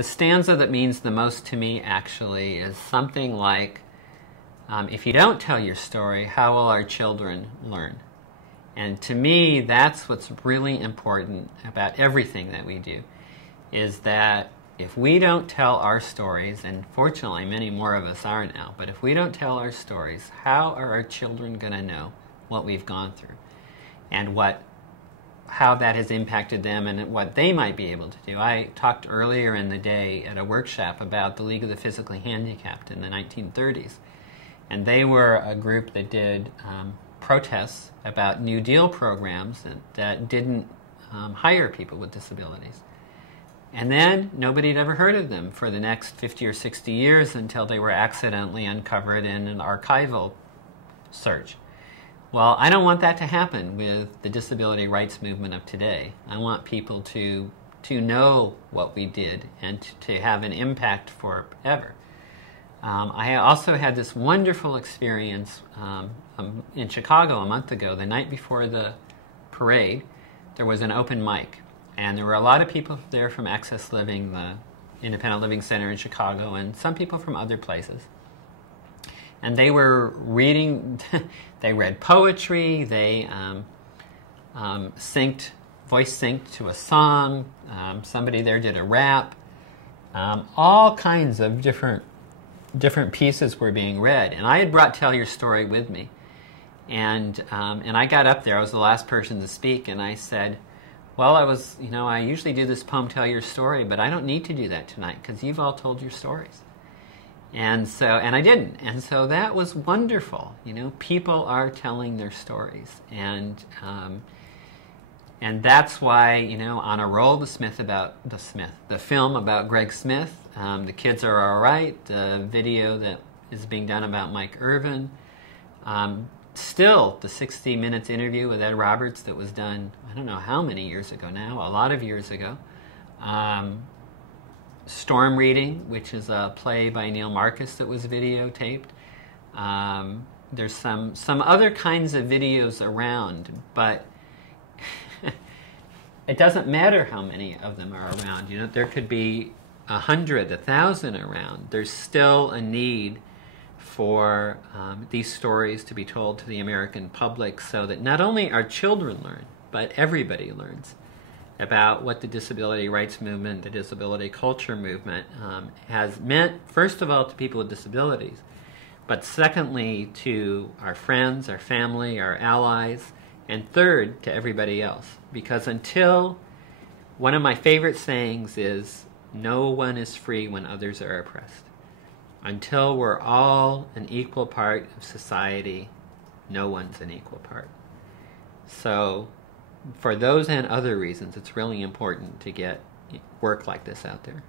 The stanza that means the most to me actually is something like, if you don't tell your story, how will our children learn? And to me, that's what's really important about everything that we do, is that if we don't tell our stories, and fortunately many more of us are now, but if we don't tell our stories, how are our children going to know what we've gone through and how that has impacted them and what they might be able to do? I talked earlier in the day at a workshop about the League of the Physically Handicapped in the 1930s, and they were a group that did protests about New Deal programs that didn't hire people with disabilities. And then nobody had ever heard of them for the next 50 or 60 years until they were accidentally uncovered in an archival search. Well, I don't want that to happen with the disability rights movement of today. I want people to know what we did and to have an impact forever. I also had this wonderful experience in Chicago a month ago. The night before the parade, there was an open mic. And there were a lot of people there from Access Living, the independent living center in Chicago, and some people from other places. And they were reading, they read poetry, they voice synced to a song, somebody there did a rap. All kinds of different pieces were being read. And I had brought Tell Your Story with me. And I got up there, I was the last person to speak, and I said, well, I usually do this poem, Tell Your Story, but I don't need to do that tonight because you've all told your stories. And I didn't. And so that was wonderful. People are telling their stories. And that's why, on a roll, the film about Greg Smith, The Kids Are All Right, the video that is being done about Mike Irvin, still the 60 Minutes interview with Ed Roberts that was done, I don't know how many years ago now, a lot of years ago. Storm Reading, which is a play by Neil Marcus that was videotaped. There's some other kinds of videos around, but it doesn't matter how many of them are around. There could be 100, 1,000 around. There's still a need for these stories to be told to the American public so that not only our children learn, but everybody learns about what the disability rights movement, the disability culture movement has meant, first of all, to people with disabilities, but secondly, to our friends, our family, our allies, and third, to everybody else. Because one of my favorite sayings is, no one is free when others are oppressed. Until we're all an equal part of society, no one's an equal part. So, for those and other reasons, it's really important to get work like this out there.